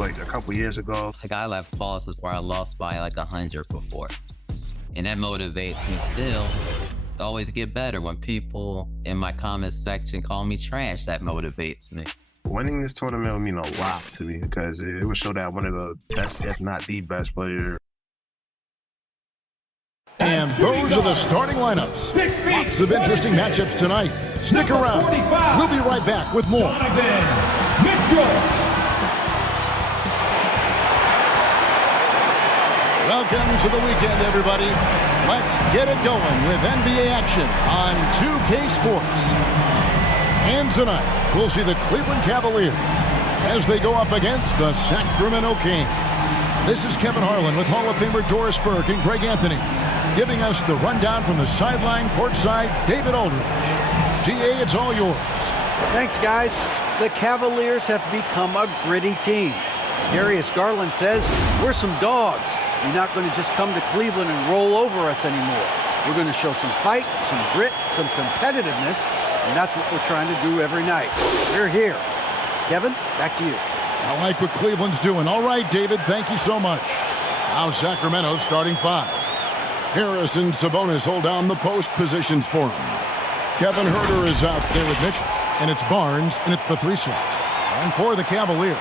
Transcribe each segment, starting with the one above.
like a couple years ago. Like I left pauses where I lost by like 100 before. And that motivates me still to always get better. When people in my comments section call me trash, that motivates me. Winning this tournament will mean a lot to me because it would show that I'm one of the best, if not the best player. And those are the starting lineups. Lots of interesting matchups tonight. Stick around. We'll be right back with more. Welcome to the weekend, everybody. Let's get it going with NBA action on 2K Sports. And tonight, we'll see the Cleveland Cavaliers as they go up against the Sacramento Kings. This is Kevin Harlan with Hall of Famer Doris Burke and Greg Anthony, giving us the rundown from the sideline courtside, David Aldridge. GA, it's all yours. Thanks, guys. The Cavaliers have become a gritty team. Darius Garland says, we're some dogs. You're not going to just come to Cleveland and roll over us anymore. We're going to show some fight, some grit, some competitiveness, and that's what we're trying to do every night. We're here. Kevin, back to you. I like what Cleveland's doing. All right, David, thank you so much. Now Sacramento's starting five. Harris and Sabonis hold down the post positions for him. Kevin Huerter is out there with Mitchell, and it's Barnes in at the 3 slot. And for the Cavaliers,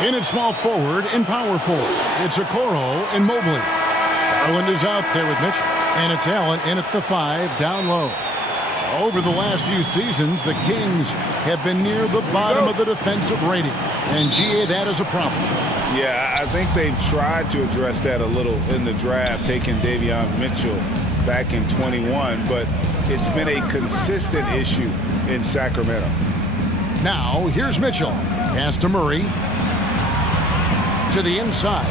in at small forward and power forward, it's Okoro and Mobley. Garland is out there with Mitchell, and it's Allen in at the 5 down low. Over the last few seasons, the Kings have been near the bottom of the defensive rating. And, GA, that is a problem. Yeah, I think they've tried to address that a little in the draft, taking Davion Mitchell back in 21, but it's been a consistent issue in Sacramento. Now, here's Mitchell. Pass to Murray. To the inside.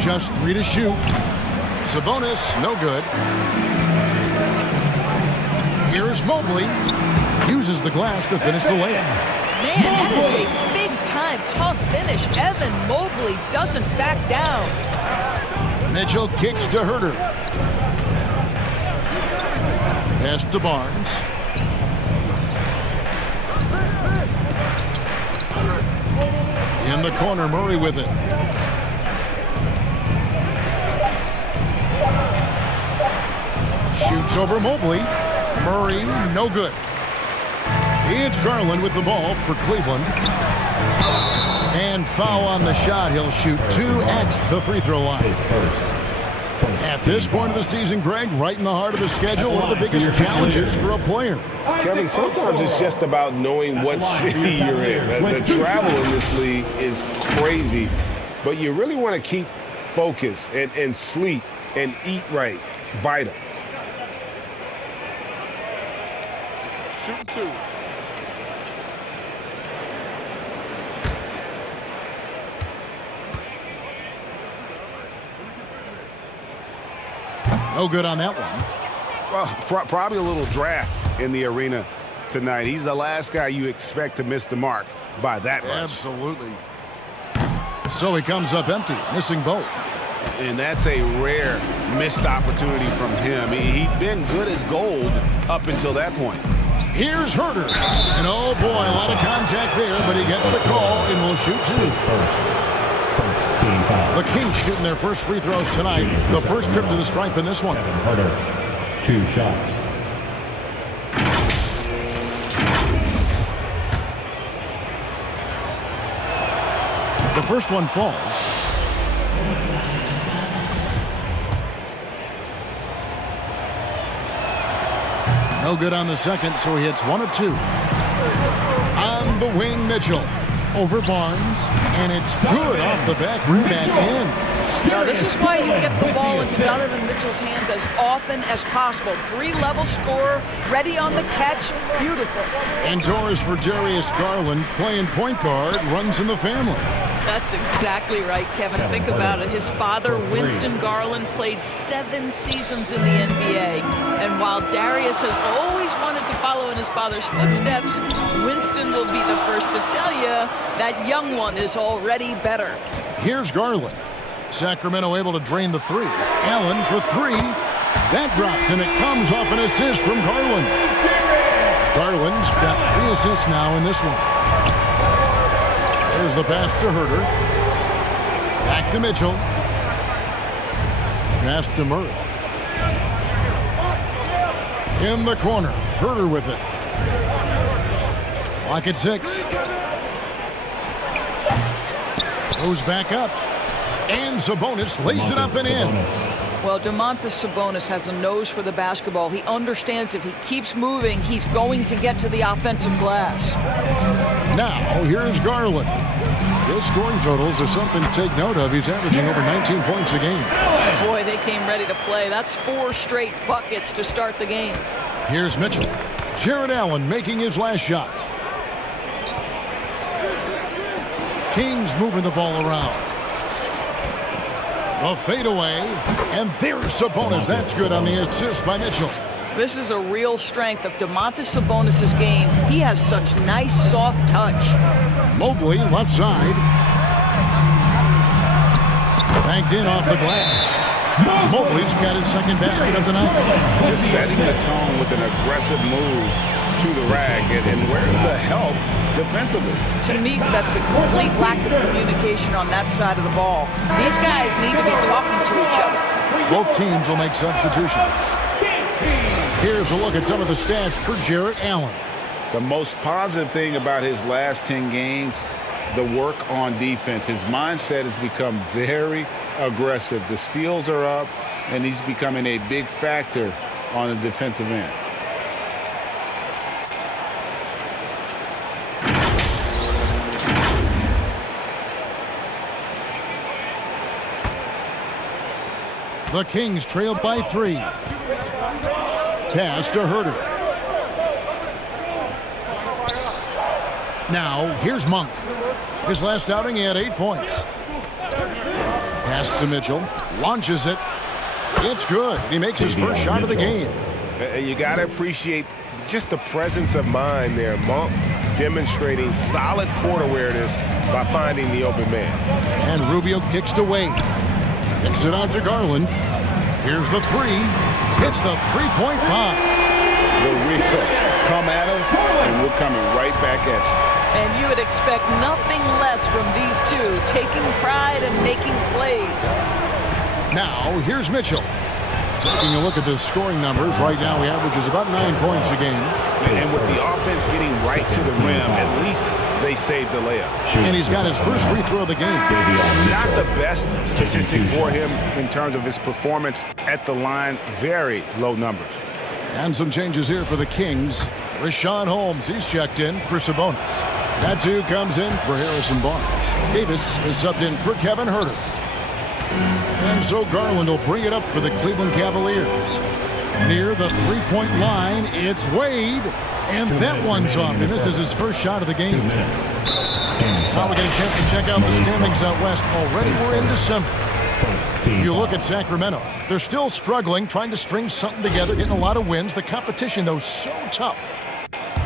Just 3 to shoot. Sabonis, no good. Here's Mobley. Uses the glass to finish the layup. Man, that is a big-time tough finish. Evan Mobley doesn't back down. Mitchell kicks to Huerter. Pass to Barnes. In the corner, Murray with it. Shoots over Mobley. Murray, no good. It's Garland with the ball for Cleveland. And foul on the shot. He'll shoot 2 at the free throw line. At this point of the season, Greg, right in the heart of the schedule, one of the biggest challenges for a player. Kevin, sometimes it's just about knowing what city you're in. The travel in this league is crazy, but you really want to keep focus and sleep and eat right. Vital. Shooting 2. No good on that one. Well, probably a little draft in the arena tonight. He's the last guy you expect to miss the mark by that much. Absolutely. So he comes up empty, missing both. And that's a rare missed opportunity from him. He'd been good as gold up until that point. Here's Huerter. And oh boy, a lot of contact there, but he gets the call and will shoot 2. The Kings shooting their first free throws tonight. The first trip to the stripe in this one. Huerter, 2 shots. The first one falls. No good on the second, so he hits 1 of 2. On the wing, Mitchell. Over Barnes, and it's good off the back rim and in. Now, this is why you get the ball into Donovan Mitchell's hands as often as possible. 3-level scorer, ready on the catch, beautiful. And Doris for Darius Garland, playing point guard, runs in the family. That's exactly right, Kevin. Think about it. His father, Winston Garland, played 7 seasons in the NBA. And while Darius has always wanted to follow in his father's footsteps, Winston will be the first to tell you that young one is already better. Here's Garland. Sacramento able to drain the 3. Allen for 3. That drops, and it comes off an assist from Garland. Garland's got 3 assists now in this one. There's the pass to Herder. Back to Mitchell. Pass to Murray. In the corner. Herder with it. Clock at 6. Goes back up. And Sabonis lays it up and in. Well, Domantas Sabonis has a nose for the basketball. He understands if he keeps moving, he's going to get to the offensive glass. Now, here's Garland. His scoring totals are something to take note of. He's averaging over 19 points a game. Boy, they came ready to play. That's 4 straight buckets to start the game. Here's Mitchell. Jared Allen making his last shot. Kings moving the ball around. A fadeaway, and there's Sabonis. That's good on the assist by Mitchell. This is a real strength of Domantas Sabonis' game. He has such nice, soft touch. Mobley, left side. Banked in off the glass. Mobley's got his second basket of the night. Just setting the tone with an aggressive move to the rack. And where's the help defensively? To me, that's a complete lack of communication on that side of the ball. These guys need to be talking to each other. Both teams will make substitutions. Here's a look at some of the stats for Jared Allen. The most positive thing about his last 10 games, the work on defense. His mindset has become very aggressive. The steals are up, and he's becoming a big factor on the defensive end. The Kings trail by 3. Pass to Herder. Now, here's Monk. His last outing, he had 8 points. Pass to Mitchell. Launches it. It's good. He makes his first shot of the game. You got to appreciate just the presence of mind there. Monk demonstrating solid court awareness by finding the open man. And Rubio kicks to Wade. Kicks it out to Garland. Here's the 3. It's the three-point bomb. The real come at us, and we're coming right back at you. And you would expect nothing less from these two, taking pride and making plays. Now, here's Mitchell. Taking a look at the scoring numbers, right now he averages about 9 points a game. And with the offense getting right to the rim, at least they saved the layup. And he's got his first free throw of the game. Not the best statistic for him in terms of his performance at the line. Very low numbers. And some changes here for the Kings. Rashawn Holmes, he's checked in for Sabonis. That too comes in for Harrison Barnes. Davis is subbed in for Kevin Herder. And so Garland will bring it up for the Cleveland Cavaliers. Near the three-point line, it's Wade. And that one's off. And this is his first shot of the game. Now we get a chance to check out the standings out west. Already we're in December. You look at Sacramento. They're still struggling, trying to string something together, getting a lot of wins. The competition, though, so tough.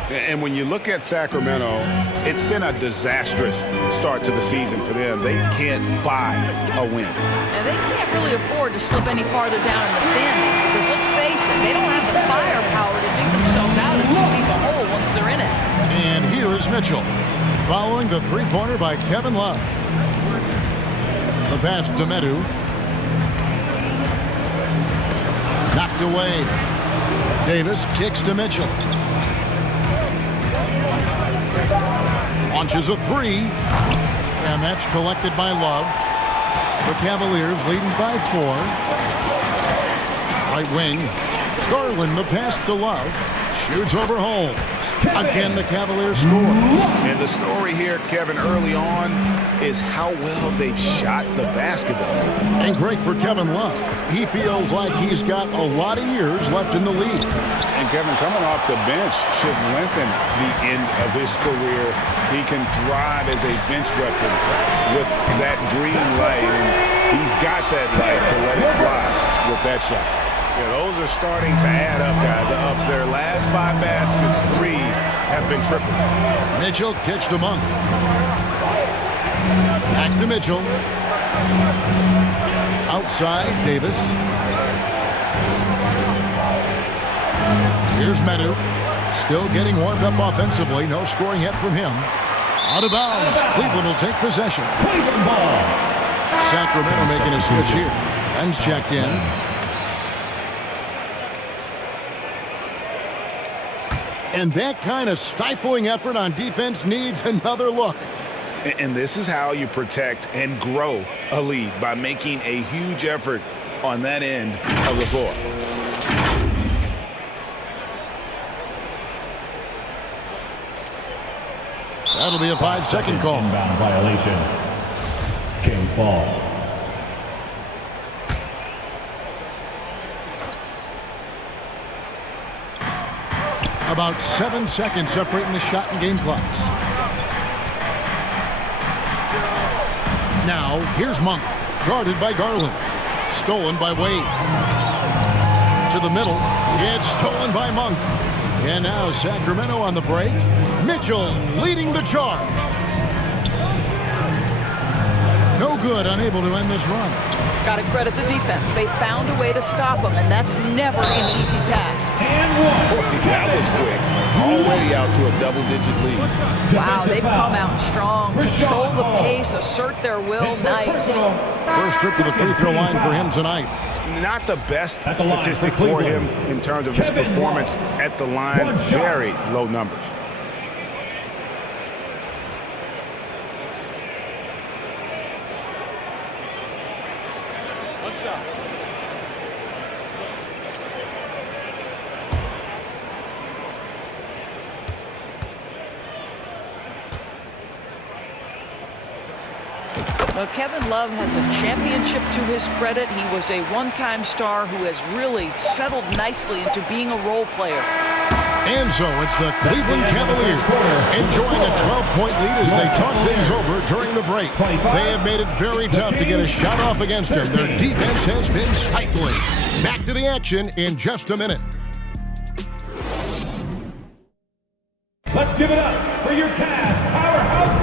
And when you look at Sacramento, it's been a disastrous start to the season for them. They can't buy a win. And they can't really afford to slip any farther down in the standings because, let's face it, they don't have the firepower to dig themselves out of too deep a hole once they're in it. And here is Mitchell, following the three-pointer by Kevin Love. The pass to Medu. Knocked away. Davis kicks to Mitchell. Launches a 3. And that's collected by Love. The Cavaliers leading by 4. Right wing. Garland, the pass to Love. Shoots over Holmes. Again, the Cavaliers score. And the story here, Kevin, early on is how well they've shot the basketball. And great for Kevin Love. He feels like he's got a lot of years left in the league. And Kevin, coming off the bench should lengthen the end of his career. He can thrive as a bench weapon with that green light. And he's got that light to let it fly with that shot. Yeah, those are starting to add up, guys. Of their last 5 baskets, 3 have been triples. Mitchell kicks to Monk. Back to Mitchell. Outside, Davis. Here's Medu. Still getting warmed up offensively. No scoring yet from him. Out of bounds. Cleveland will take possession. Cleveland ball. Sacramento making a switch here. Ben's checked in. And that kind of stifling effort on defense needs another look. And this is how you protect and grow a lead, by making a huge effort on that end of the floor. That'll be a 5-second call. Inbound violation. Kings ball. About 7 seconds separating the shot and game clocks. Now, here's Monk, guarded by Garland. Stolen by Wade. To the middle. It's stolen by Monk. And now Sacramento on the break. Mitchell leading the charge. No good, unable to end this run. Got to credit the defense. They found a way to stop him, and that's never an easy task. That was quick. Already out to a double-digit lead. Wow, they've come out strong. Control the pace, assert their will. Nice. First trip to the free throw line for him tonight. Not the best statistic for him in terms of his performance at the line. Very low numbers. Well, Kevin Love has a championship to his credit. He was a one-time star who has really settled nicely into being a role player. And so it's the Cleveland Cavaliers enjoying a 12-point lead as they talk things over during the break. They have made it very tough to get a shot off against them. Their defense has been stifling. Back to the action in just a minute. Let's give it up for your Cavs powerhouse.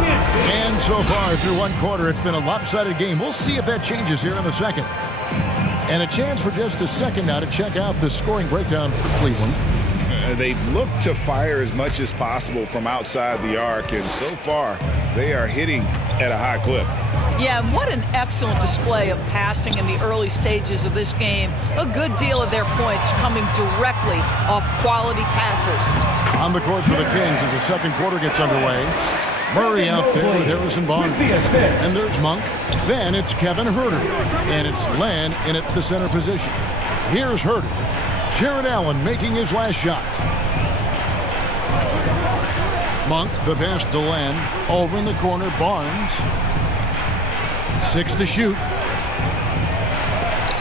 And so far through one quarter, it's been a lopsided game. We'll see if that changes here in the second. And a chance for just a second now to check out the scoring breakdown for Cleveland. They've looked to fire as much as possible from outside the arc, and so far they are hitting at a high clip. Yeah, and what an excellent display of passing in the early stages of this game. A good deal of their points coming directly off quality passes. On the court for the Kings as the second quarter gets underway. Murray out there with Harrison Barnes. And there's Monk. Then it's Kevin Huerter. And it's Len in at the center position. Here's Huerter. Jared Allen making his last shot. Monk, the pass to Len. Over in the corner, Barnes. 6 to shoot.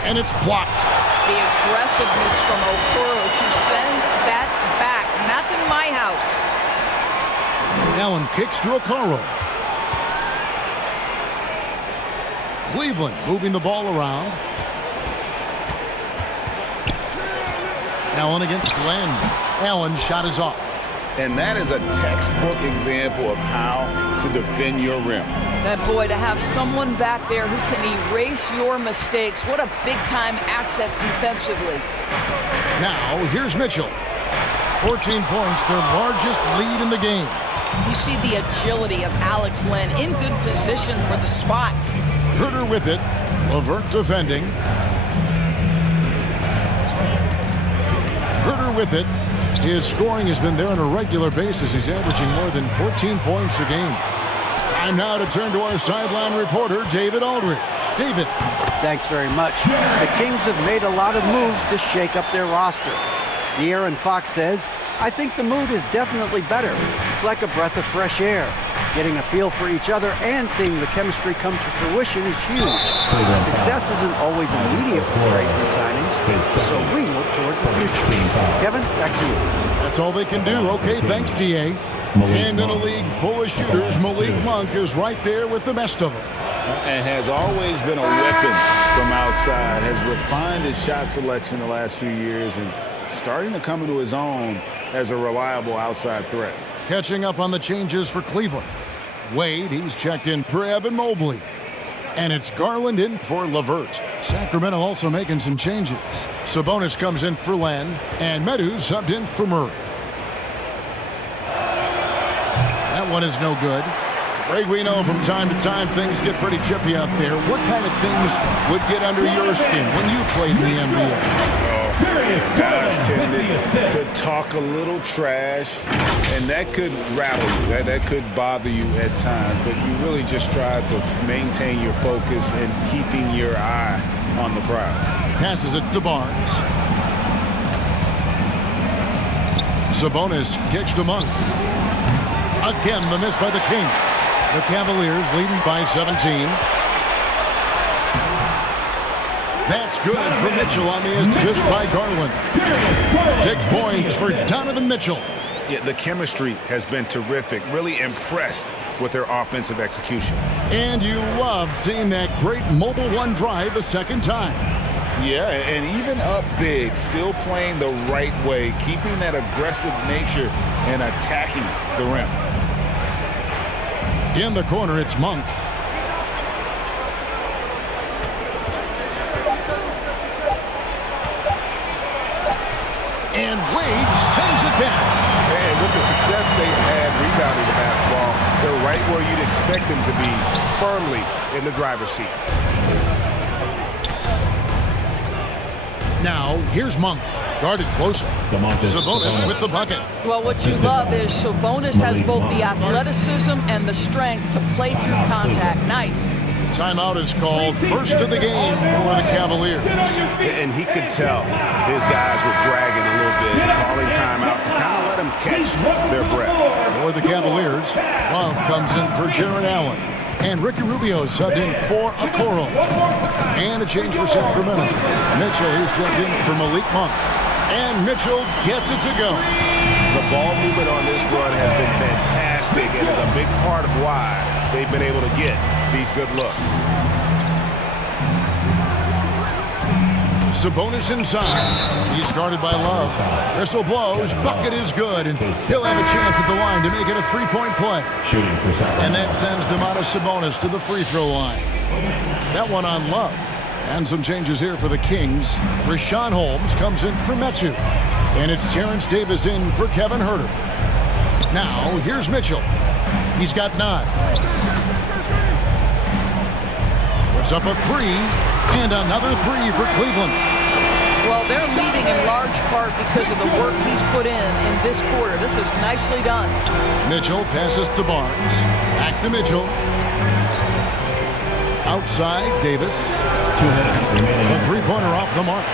And it's blocked. The aggressiveness from Okoro to send that back. Not in my house. Allen kicks to Okoro. Cleveland moving the ball around. Allen against Len. Allen's shot is off. And that is a textbook example of how to defend your rim. And boy, to have someone back there who can erase your mistakes, what a big-time asset defensively. Now, here's Mitchell. 14 points, their largest lead in the game. You see the agility of Alex Len in good position for the spot. Huerter with it. LeVert defending. Huerter with it. His scoring has been there on a regular basis. He's averaging more than 14 points a game. Time now to turn to our sideline reporter, David Aldridge. David. Thanks very much. The Kings have made a lot of moves to shake up their roster. De'Aaron Fox says, I think the mood is definitely better. It's like a breath of fresh air. Getting a feel for each other and seeing the chemistry come to fruition is huge. Success isn't always immediate with trades and signings, so we look toward the future. Kevin, back to you. That's all they can do. Okay, thanks, D.A. And in a league full of shooters, Malik Monk is right there with the best of them. And has always been a weapon from outside, has refined his shot selection the last few years and starting to come into his own as a reliable outside threat. Catching up on the changes for Cleveland. Wade, he's checked in for Evan Mobley. And it's Garland in for LeVert. Sacramento also making some changes. Sabonis comes in for Len, and Meadows subbed in for Murray. one is no good. Greg, we know from time to time things get pretty chippy out there. What kind of things would get under your skin when you played in the NBA? Guys tended to talk a little trash, and that could rattle you. That could bother you at times, but you really just tried to maintain your focus and keeping your eye on the prize. Passes it to Barnes. Sabonis kicks to Monk. Again, the miss by the King. The Cavaliers leading by 17. That's good for Mitchell on the assist by Garland. 6 points for Donovan Mitchell. Yeah, the chemistry has been terrific. Really impressed with their offensive execution. And you love seeing that great mobile one drive a second time. Yeah, and even up big, still playing the right way, keeping that aggressive nature and attacking the rim. In the corner, it's Monk. And Wade sends it back. And with the success they've had rebounding the basketball, they're right where you'd expect them to be, firmly in the driver's seat. Now, here's Monk. Guarded closer. Sabonis with the bucket. Well, what you love is Sabonis has both the athleticism and the strength to play through contact. Nice. Timeout is called. First of the game for the Cavaliers. And he could tell his guys were dragging a little bit, calling timeout to kind of let them catch their breath. For the Cavaliers, Love comes in for Jaron Allen. And Ricky Rubio subbed in for Okoro. And a change for Sacramento. Mitchell, he's checked in for Malik Monk. And Mitchell gets it to go. The ball movement on this run has been fantastic and is a big part of why they've been able to get these good looks. Sabonis inside. He's guarded by Love. Whistle blows. Bucket is good. And he'll have a chance at the line to make it a three-point play. And that sends Domantas Sabonis to the free throw line. That one on Love. And some changes here for the Kings. Rashawn Holmes comes in for Metu. And it's Terrence Davis in for Kevin Huerter. Now, here's Mitchell. He's got 9. Puts up a 3. And another 3 for Cleveland. Well, they're leading in large part because of the work he's put in this quarter. This is nicely done. Mitchell passes to Barnes. Back to Mitchell. Outside, Davis. 2 minutes remaining. The three-pointer off the mark.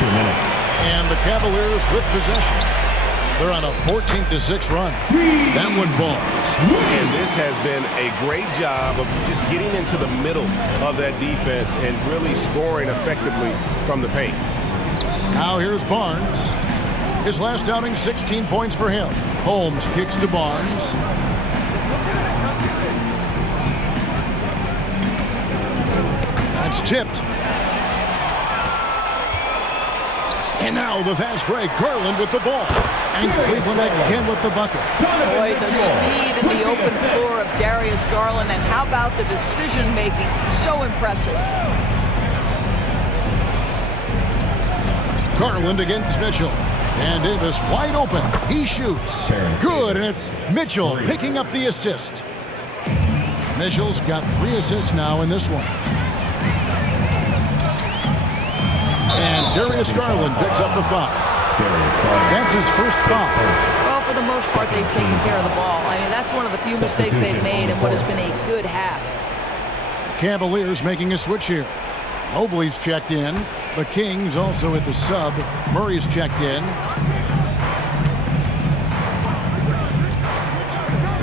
2 minutes. And the Cavaliers with possession. They're on a 14-6 run. That one falls. And this has been a great job of just getting into the middle of that defense and really scoring effectively from the paint. Now here's Barnes. His last outing, 16 points for him. Holmes kicks to Barnes. That's tipped. And now the fast break. Garland with the ball. And Cleveland again with the bucket. Boy, the speed and the open floor of Darius Garland. And how about the decision-making? So impressive. Garland against Mitchell. And Davis wide open. He shoots. Good, and it's Mitchell picking up the assist. Mitchell's got 3 assists now in this one. And Darius Garland picks up the foul. That's his first foul. Well, for the most part, they've taken care of the ball. I mean, that's one of the few mistakes they've made in what has been a good half. Cavaliers making a switch here. Mobley's checked in. The Kings also at the sub. Murray's checked in.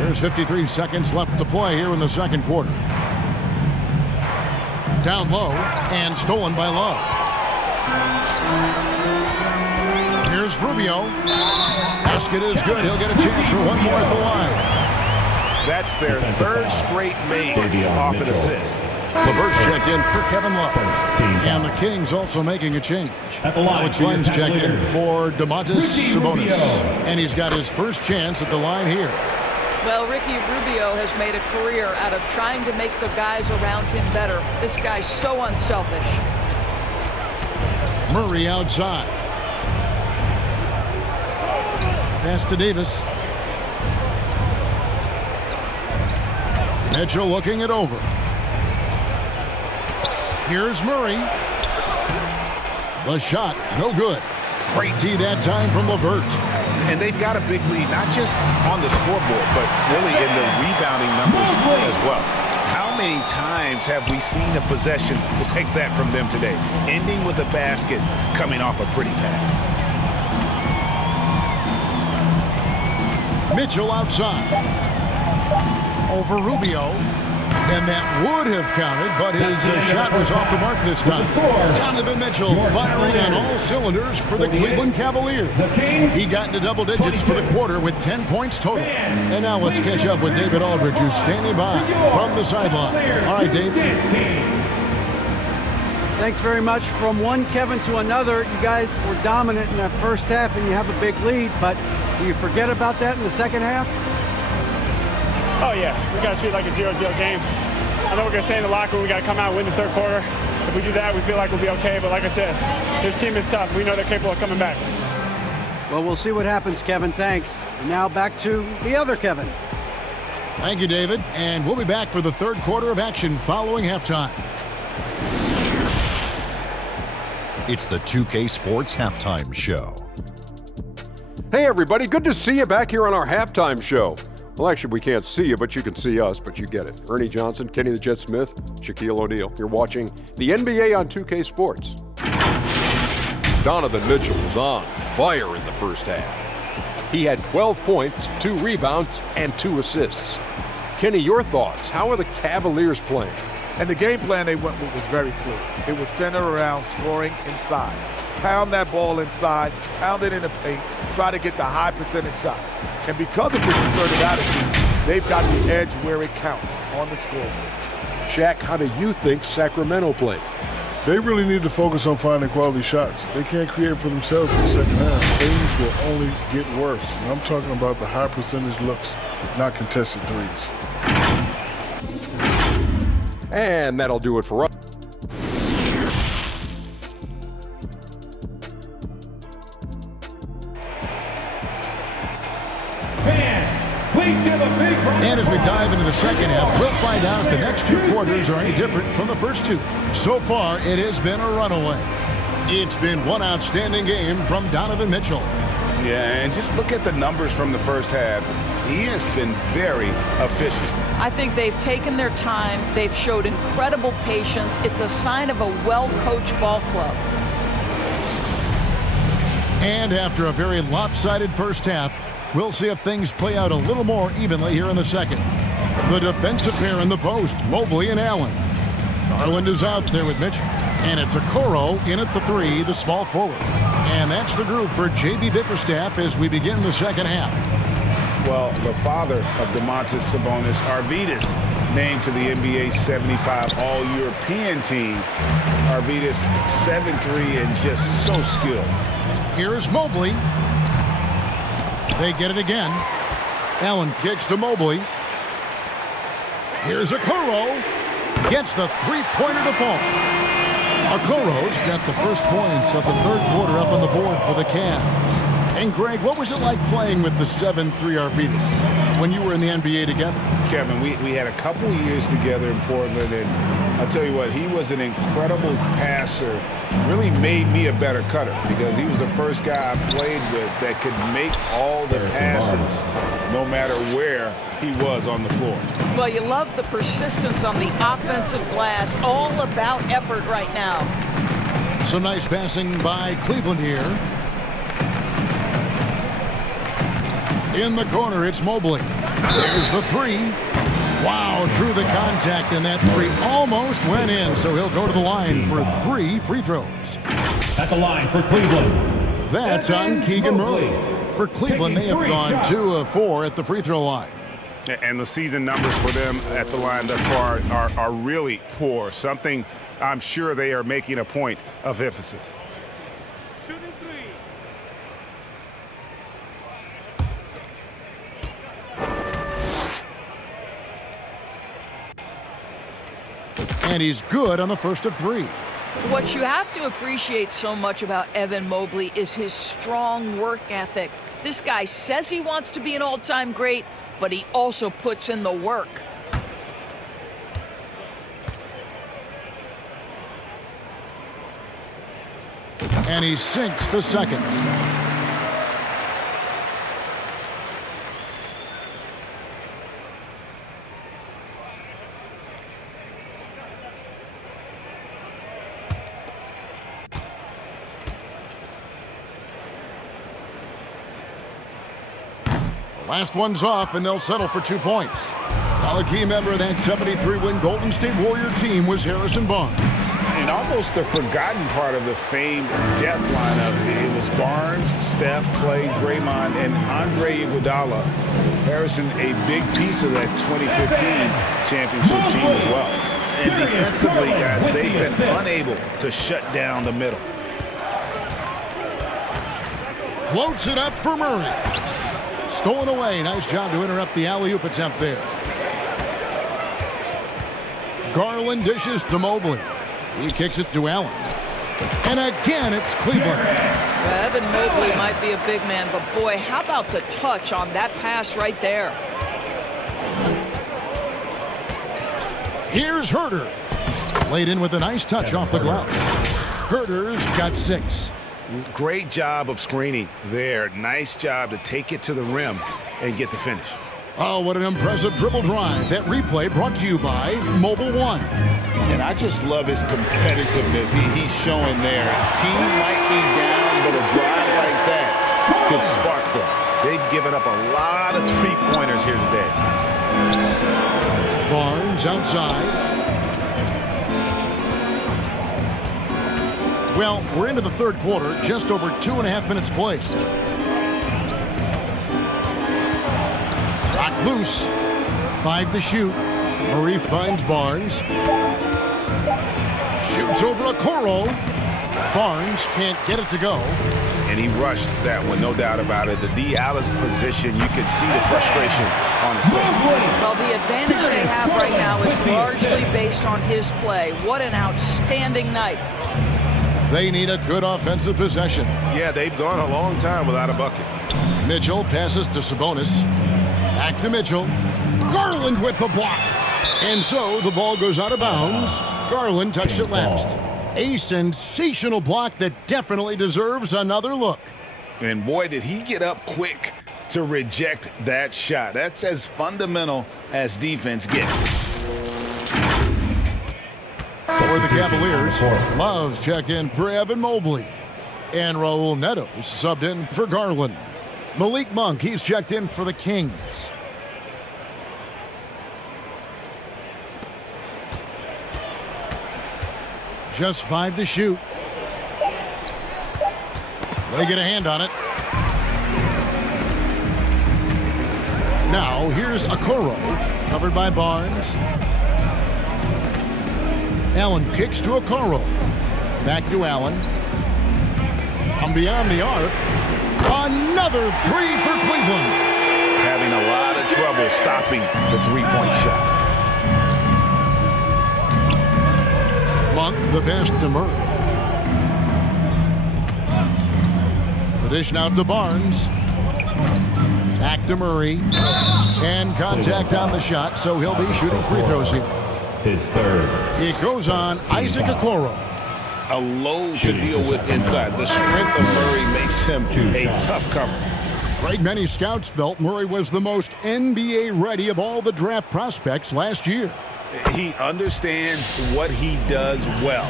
There's 53 seconds left to play here in the second quarter. Down low and stolen by Love. Here's Rubio. Basket is good. He'll get a chance for one more at the line. That's their third straight make off an assist. LeVert's checked in for Kevin Love. And the Kings also making a change. Alex Len's checked in for Domantas Sabonis. And he's got his first chance at the line here. Well, Ricky Rubio has made a career out of trying to make the guys around him better. This guy's so unselfish. Murray outside. Pass to Davis. Mitchell looking it over. Here's Murray. The shot, no good. Great D that time from LeVert. And they've got a big lead, not just on the scoreboard, but really in the rebounding numbers as well. How many times have we seen a possession like that from them today, ending with a basket coming off a pretty pass? Mitchell outside. Over Rubio. And that would have counted, but his shot was off the mark this time. Donovan Mitchell firing on all cylinders for the Cleveland Cavaliers. He got into double digits for the quarter with 10 points total. And now let's catch up with David Aldridge, who's standing by from the sideline. All right, Dave. Thanks very much. From one Kevin to another, you guys were dominant in that first half, and you have a big lead. But do you forget about that in the second half? Oh, yeah. We got to treat it like a 0-0 game. I know we're going to stay in the locker room. We got to come out and win the third quarter. If we do that, we feel like we'll be okay. But like I said, this team is tough. We know they're capable of coming back. Well, we'll see what happens, Kevin. Thanks. And now back to the other Kevin. Thank you, David. And we'll be back for the third quarter of action following halftime. It's the 2K Sports Halftime Show. Hey, everybody. Good to see you back here on our halftime show. Well, actually, we can't see you, but you can see us, but you get it. Ernie Johnson, Kenny the Jet Smith, Shaquille O'Neal. You're watching the NBA on 2K Sports. Donovan Mitchell was on fire in the first half. He had 12 points, 2 rebounds, and 2 assists. Kenny, your thoughts? How are the Cavaliers playing? And the game plan they went with was very clear. It was centered around scoring inside. Pound that ball inside, pound it in the paint, try to get the high percentage shot. And because of this assertive attitude, they've got the edge where it counts on the scoreboard. Shaq, how do you think Sacramento played? They really need to focus on finding quality shots. They can't create for themselves in the second half. Things will only get worse. And I'm talking about the high percentage looks, not contested threes. And that'll do it for us. And as we dive into the second half, we'll find out if the next 2 quarters are any different from the first 2. So far, it has been a runaway. It's been one outstanding game from Donovan Mitchell. Yeah, and just look at the numbers from the first half. He has been very efficient. I think they've taken their time. They've showed incredible patience. It's a sign of a well-coached ball club. And after a very lopsided first half, we'll see if things play out a little more evenly here in the second. The defensive pair in the post, Mobley and Allen. Garland is out there with Mitchell. And it's Okoro in at the 3, the small forward. And that's the group for J.B. Bickerstaff as we begin the second half. Well, the father of Domantas Sabonis, Arvydas, named to the NBA 75 All-European team. Arvydas 7'3" and just so skilled. Here's Mobley. They get it again. Allen kicks to Mobley. Here's Okoro. Gets the three-pointer to fall. Okoro's got the first points of the third quarter up on the board for the Cavs. And Greg, what was it like playing with the 7'3" Arvydas when you were in the NBA together? Kevin, we had a couple years together in Portland, and I'll tell you what, he was an incredible passer. Really made me a better cutter because he was the first guy I played with that could make all the passes no matter where he was on the floor. Well, you love the persistence on the offensive glass. All about effort right now. Some nice passing by Cleveland here. In the corner, it's Mobley. There's the 3. Wow, drew the contact, and that 3 almost went in, so he'll go to the line for 3 free throws. At the line for Cleveland. That's on Keegan Murray. For Cleveland, they have gone 2 of 4 at the free throw line. And the season numbers for them at the line thus far are really poor, something I'm sure they are making a point of emphasis. And he's good on the first of 3. What you have to appreciate so much about Evan Mobley is his strong work ethic. This guy says he wants to be an all-time great, but he also puts in the work. And he sinks the second. Last one's off, and they'll settle for 2 points. Now, a key member of that 73-win Golden State Warrior team was Harrison Barnes. And almost the forgotten part of the famed death lineup. It was Barnes, Steph, Clay, Draymond, and Andre Iguodala. Harrison, a big piece of that 2015 championship team as well. And defensively, guys, they've been unable to shut down the middle. Floats it up for Murray. Stolen away. Nice job to interrupt the alley-oop attempt there. Garland dishes to Mobley. He kicks it to Allen. And again, it's Cleveland. Evan Mobley might be a big man, but boy, how about the touch on that pass right there? Here's Herter. Laid in with a nice touch off the glass. Herter's got 6. Great job of screening there. Nice job to take it to the rim and get the finish. Oh, what an impressive dribble drive. That replay brought to you by Mobile One. And I just love his competitiveness he's showing there. Team might be down, but a drive like that could spark them. They've given up a lot of three-pointers here today. Barnes outside. Well, we're into the third quarter, just over 2.5 minutes played. Rock loose. 5 to shoot. Murray finds Barnes. Shoots over Okoro. Barnes can't get it to go. And he rushed that one, no doubt about it. The D. Alice position, you can see the frustration on his face. Well, the advantage they have right now is largely based on his play. What an outstanding night. They need a good offensive possession. Yeah, they've gone a long time without a bucket. Mitchell passes to Sabonis. Back to Mitchell. Garland with the block. And so the ball goes out of bounds. Garland touched it last. A sensational block that definitely deserves another look. And boy, did he get up quick to reject that shot. That's as fundamental as defense gets. For the Cavaliers, Love's check in for Evan Mobley. And Raul Neto subbed in for Garland. Malik Monk, he's checked in for the Kings. Just 5 to shoot. They get a hand on it. Now, here's Okoro, covered by Barnes. Allen kicks to Okoro. Back to Allen. From beyond the arc. Another 3 for Cleveland. Having a lot of trouble stopping the three-point shot. Monk, the pass to Murray. The dish now to Barnes. Back to Murray. And contact on the shot, so he'll be shooting free throws here. His third. It goes on Isaac Okoro. A load to deal with inside. The strength of Murray makes him a tough cover. Great many scouts felt Murray was the most NBA ready of all the draft prospects last year. He understands what he does well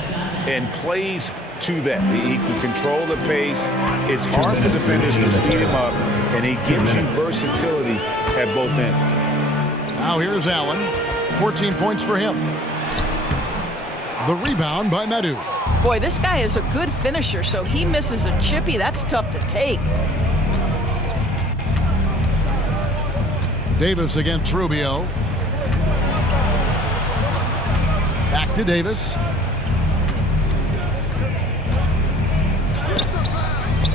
and plays to that. He can control the pace. It's hard for defenders to speed him up, and he gives you versatility at both ends. Now here's Allen. 14 points for him. The rebound by Medu. Boy, this guy is a good finisher, so he misses a chippy. That's tough to take. Davis against Rubio. Back to Davis.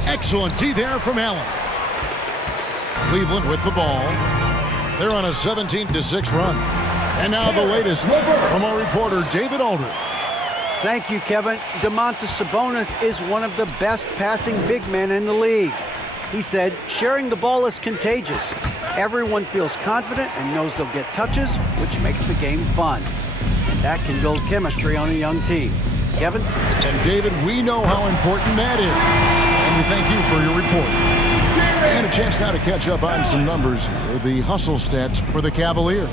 Excellent D there from Allen. Cleveland with the ball. They're on a 17-6 run. And now the latest from our reporter, David Aldridge. Thank you, Kevin. Domantas Sabonis is one of the best passing big men in the league. He said, sharing the ball is contagious. Everyone feels confident and knows they'll get touches, which makes the game fun. And that can build chemistry on a young team. Kevin? And David, we know how important that is. And we thank you for your report. And a chance now to catch up on some numbers here. The hustle stats for the Cavaliers.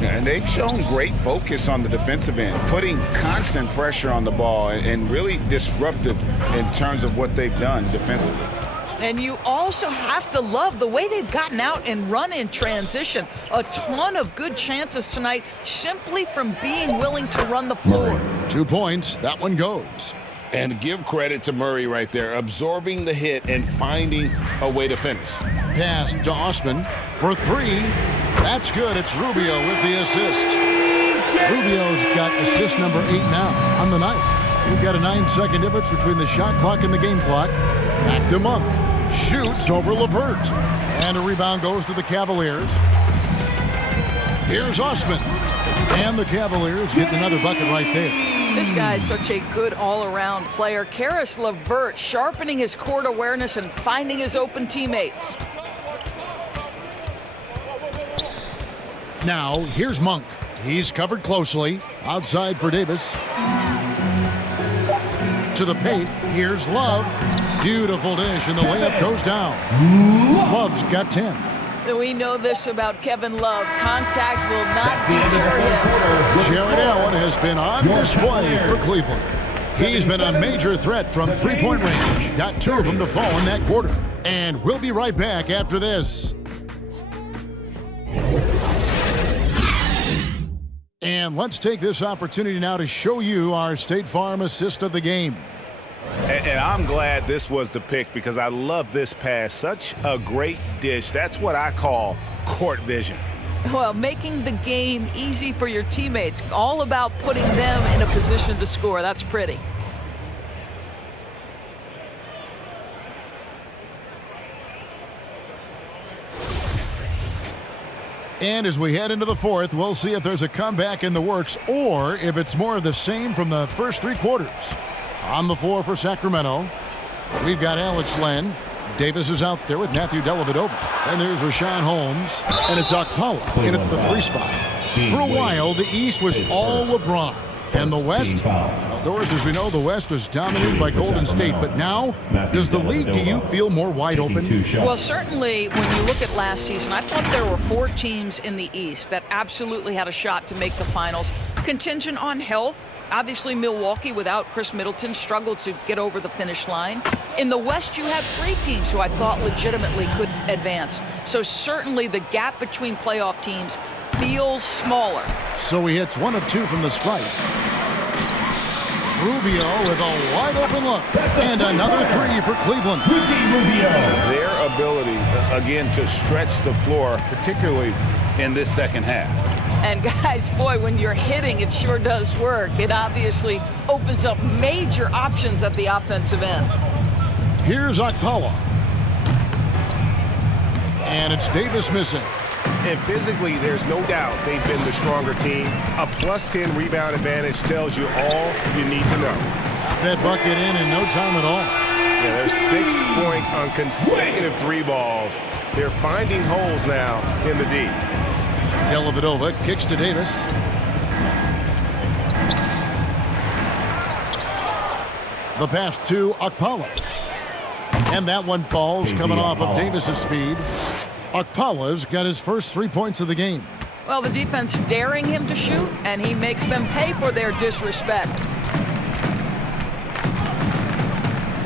And they've shown great focus on the defensive end, putting constant pressure on the ball and really disruptive in terms of what they've done defensively. And you also have to love the way they've gotten out and run in transition. A ton of good chances tonight simply from being willing to run the floor. 2 points. That one goes. And give credit to Murray right there, absorbing the hit and finding a way to finish. Pass to Osman for 3. That's good. It's Rubio with the assist. Rubio's got assist number 8 now on the night. We've got a 9-second difference between the shot clock and the game clock. Back to Monk. Shoots over LeVert. And a rebound goes to the Cavaliers. Here's Osman. And the Cavaliers get another bucket right there. This guy's such a good all-around player. Karis LeVert sharpening his court awareness and finding his open teammates. Now, here's Monk. He's covered closely. Outside for Davis. To the paint. Here's Love. Beautiful dish, and the layup goes down. Love's got 10. We know this about Kevin Love. Contact will not deter him. Jared Allen has been on display for Cleveland. He's been a major threat from three-point range. Got 2 of them to fall in that quarter. And we'll be right back after this. And let's take this opportunity now to show you our State Farm assist of the game. And I'm glad this was the pick because I love this pass. Such a great dish. That's what I call court vision. Well, making the game easy for your teammates. All about putting them in a position to score. That's pretty. And as we head into the fourth, we'll see if there's a comeback in the works or if it's more of the same from the first 3 quarters. On the floor for Sacramento, we've got Alex Len. Davis is out there with Matthew Dellavedova. And there's Rashawn Holmes. And it's Okpala in at the 3 spot. For a while, the East was all LeBron. And the West, well, Doris, as we know, the West was dominated by Golden State. But now, does the league, do you feel more wide open? Well, certainly, when you look at last season, I thought there were 4 teams in the East that absolutely had a shot to make the finals. Contingent on health. Obviously, Milwaukee, without Chris Middleton, struggled to get over the finish line. In the West, you have 3 teams who I thought legitimately could advance. So certainly the gap between playoff teams feels smaller. So he hits 1 of 2 from the stripe. Rubio with a wide-open look. And another 3 for Cleveland. Their ability, again, to stretch the floor, particularly in this second half. And guys, boy, when you're hitting, it sure does work. It obviously opens up major options at the offensive end. Here's Okpala. And it's Davis missing. And physically, there's no doubt they've been the stronger team. A +10 rebound advantage tells you all you need to know. That bucket in no time at all. Yeah, there's 6 points on consecutive 3 balls. They're finding holes now in the D. Dellavedova kicks to Davis. The pass to Okpala. And that one falls coming off of Davis's feed. Okpala's got his first 3 points of the game. Well, the defense daring him to shoot, and he makes them pay for their disrespect.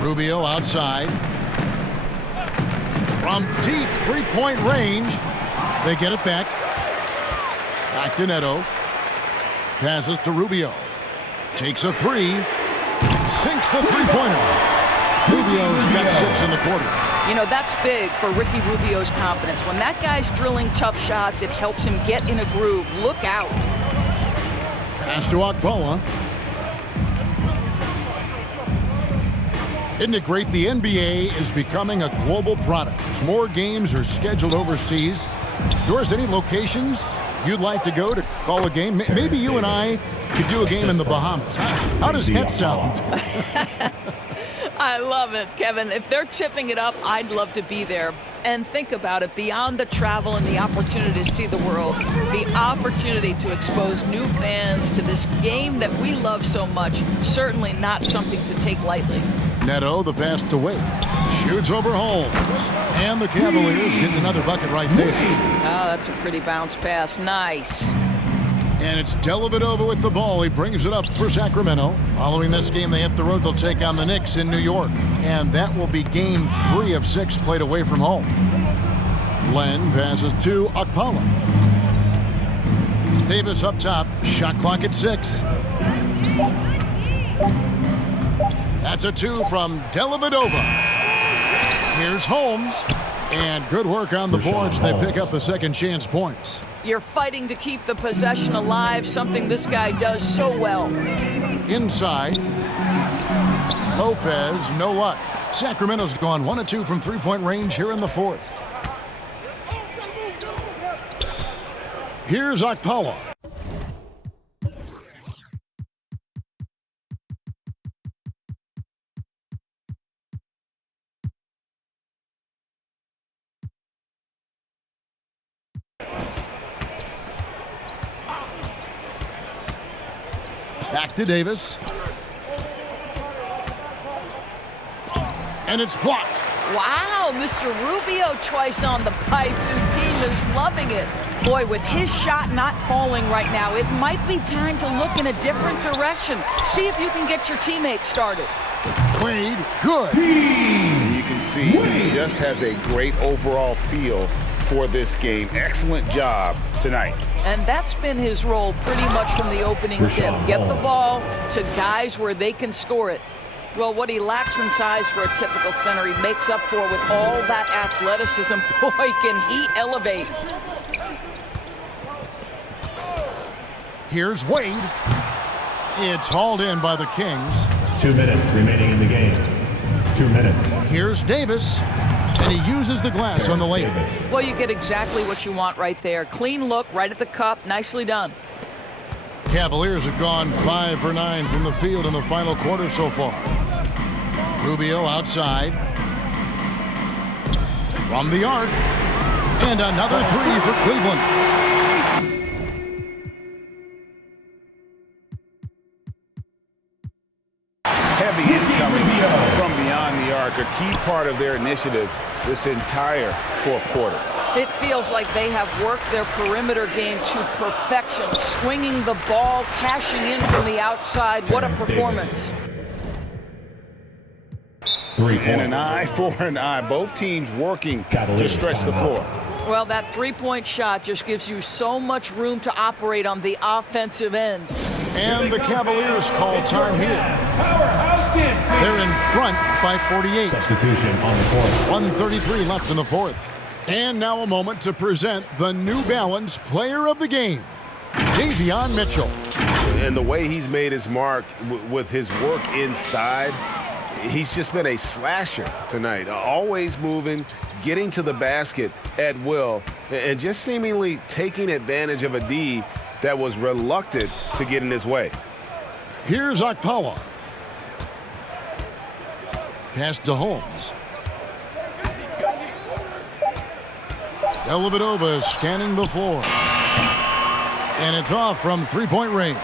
Rubio outside. From deep 3-point range, they get it back. Back to Neto. Passes to Rubio. Takes a 3. Sinks the 3-pointer. Rubio's got 6 in the quarter. You know, that's big for Ricky Rubio's confidence. When that guy's drilling tough shots, it helps him get in a groove. Look out. Pass to Okpala. Isn't it great? The NBA is becoming a global product. As more games are scheduled overseas. Doris, any locations you'd like to go to call a game? Maybe you and I could do a game in the Bahamas. How does that sound? I love it, Kevin. If they're tipping it up, I'd love to be there. And think about it, beyond the travel and the opportunity to see the world, the opportunity to expose new fans to this game that we love so much, certainly not something to take lightly. Neto, the pass to Wade. Shoots over Holmes. And the Cavaliers get another bucket right there. Oh, that's a pretty bounce pass. Nice. And it's Dellavedova with the ball. He brings it up for Sacramento. Following this game, they hit the road. They'll take on the Knicks in New York. And that will be game 3 of 6 played away from home. Len passes to Okpala. Davis up top. Shot clock at 6. That's a 2 from Dellavedova. Here's Holmes. And good work on the boards. They pick up the second chance points. You're fighting to keep the possession alive, something this guy does so well. Inside. Lopez, no luck. Sacramento's gone 1 of 2 from three-point range here in the 4th. Here's Okpala. Back to Davis. And it's blocked. Wow, Mr. Rubio twice on the pipes. His team is loving it. Boy, with his shot not falling right now, it might be time to look in a different direction. See if you can get your teammates started. Wade, good. You can see he just has a great overall feel for this game. Excellent job tonight. And that's been his role pretty much from the opening tip. Get the ball to guys where they can score it. Well, what he lacks in size for a typical center, he makes up for with all that athleticism. Boy, can he elevate. Here's Wade. It's hauled in by the Kings. 2 minutes remaining in the game. 2 minutes. Here's Davis. And he uses the glass on the layup. Well, you get exactly what you want right there. Clean look, right at the cup. Nicely done. Cavaliers have gone 5 for 9 from the field in the final quarter so far. Rubio outside. From the arc. And another 3 for Cleveland. Heavy incoming from beyond the arc, a key part of their initiative this entire 4th quarter. It feels like they have worked their perimeter game to perfection, swinging the ball, cashing in from the outside. What a performance. And an eye for an eye. Both teams working to stretch the floor. Well, that three-point shot just gives you so much room to operate on the offensive end. And the Cavaliers call time here. They're in front by 48. Substitution on the court. 1:33 left in the 4th. And now a moment to present the New Balance Player of the Game, Davion Mitchell. And the way he's made his mark with his work inside, he's just been a slasher tonight. Always moving, getting to the basket at will, and just seemingly taking advantage of a D that was reluctant to get in his way. Here's Okpala. Pass to Holmes. Dellavedova is scanning the floor. And it's off from three-point range.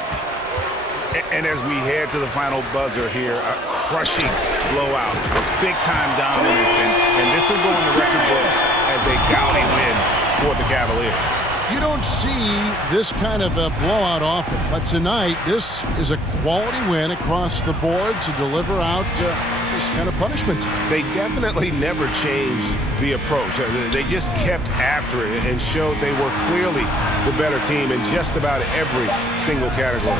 And as we head to the final buzzer here, a crushing blowout, big-time dominance, and this will go in the record books as a gaudy win for the Cavaliers. You don't see this kind of a blowout often, but tonight this is a quality win across the board to deliver out this kind of punishment. They definitely never changed the approach. They just kept after it and showed they were clearly the better team in just about every single category.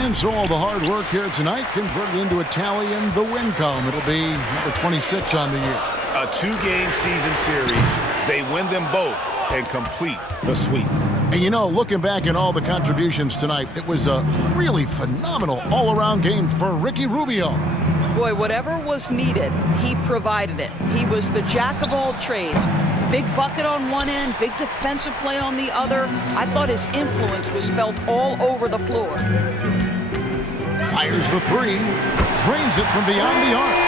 And so all the hard work here tonight converted into a tally in the win column. It'll be number 26 on the year. A 2-game season series. They win them both and complete the sweep. And you know, looking back at all the contributions tonight, it was a really phenomenal all-around game for Ricky Rubio. Boy, whatever was needed, he provided it. He was the jack of all trades. Big bucket on one end, big defensive play on the other. I thought his influence was felt all over the floor. Fires the 3, drains it from beyond the arc.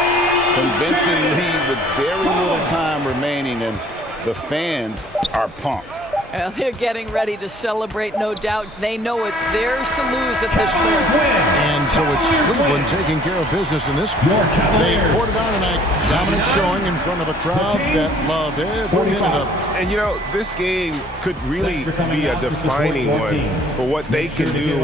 convincingly with very little time remaining, and the fans are pumped. Well, they're getting ready to celebrate, no doubt. They know it's theirs to lose at this point. And so it's Cleveland taking care of business in this one. They poured it on tonight. Dominant showing in front of a crowd that loved every minute of it. And you know, this game could really be a defining one for what they can do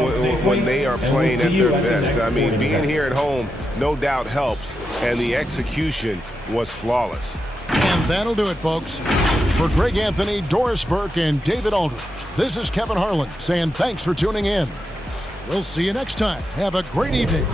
when they are playing at their best. I mean, being here at home no doubt helps, and the execution was flawless. And that'll do it, folks. For Greg Anthony, Doris Burke, and David Aldridge, this is Kevin Harlan saying thanks for tuning in. We'll see you next time. Have a great evening.